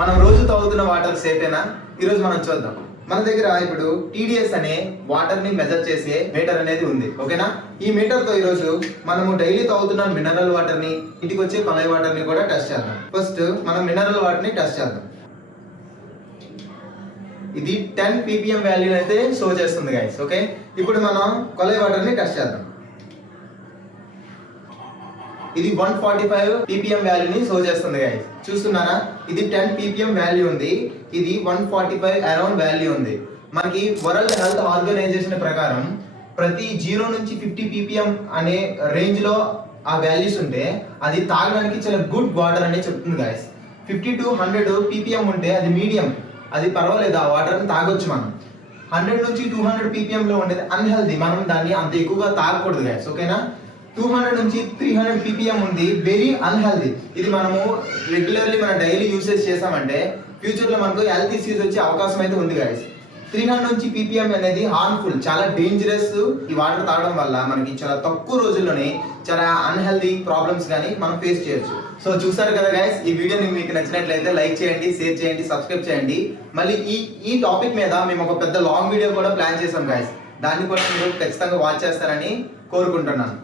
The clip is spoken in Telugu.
మనం రోజు తాగుతున్న వాటర్ సేఫేనా? ఈరోజు మనం చూద్దాం. మన దగ్గర ఇప్పుడు TDS అనే వాటర్ ని మెజర్ చేసే మీటర్ అనేది ఉంది. ఓకేనా? ఈ మీటర్ తో ఈరోజు మనము డైలీ తాగుతున్న మినరల్ వాటర్ ని, ఇంటికి వచ్చే కొళాయి వాటర్ ని కూడా టెస్ట్ చేద్దాం. ఫస్ట్ మనం మినరల్ వాటర్ ని టెస్ట్ చేద్దాం. ఇది 10 ppm వాల్యూ అయితే షో చేస్తుంది గైస్. ఓకే, ఇప్పుడు మనం కొళాయి వాటర్ ని టెస్ట్ చేద్దాం. ఇది 145 ppm వాల్యూని షో చేస్తుంది గైస్. చూస్తున్నారా? ఇది 10 ppm వాల్యూ ఉంది, ఇది 145 అరౌండ్ వాల్యూ ఉంది. మనకి వరల్డ్ హెల్త్ ఆర్గనైజేషన్ ప్రకారం ప్రతి 0 నుంచి 50 ppm అనే రేంజ్ లో ఆ వాల్యూస్ ఉంటే అది తాగడానికి చాలా గుడ్ వాటర్ అని చెప్తుంది గైస్. 50 to 100 ppm ఉంటే అది మీడియం, అది పర్వాలేదు, ఆ వాటర్ని తాగొచ్చు మనం. 100 నుంచి 200 ppm లో ఉండేది అన్హెల్దీ, మనం దాన్ని అంత ఎక్కువగా తాగకూడదు గైస్. ఓకేనా? 200 నుంచి 300 ppm ఉంది, వెరీ అన్హెల్దీ. ఇది మనము రెగ్యులర్లీ మన డైలీ యూసేజ్ చేసామంటే ఫ్యూచర్ లో మనకు హెల్త్ ఇష్యూస్ వచ్చే అవకాశం అయితే ఉంది గైస్. 300 నుంచి ppm అనేది హార్మ్ఫుల్, చాలా డేంజరస్. ఈ వాటర్ తాగడం వల్ల మనకి చాలా తక్కువ రోజుల్లోనే చాలా అన్హెల్దీ ప్రాబ్లమ్స్ కానీ మనం ఫేస్ చేయొచ్చు. సో చూసారు కదా గైస్, ఈ వీడియోని మీకు నచ్చినట్లయితే లైక్ చేయండి, షేర్ చేయండి, సబ్స్క్రైబ్ చేయండి. మళ్ళీ ఈ టాపిక్ మీద మేము ఒక పెద్ద లాంగ్ వీడియో కూడా ప్లాన్ చేసాం గైస్. దాన్ని కూడా మీరు ఖచ్చితంగా వాచ్ చేస్తారని కోరుకుంటున్నాను.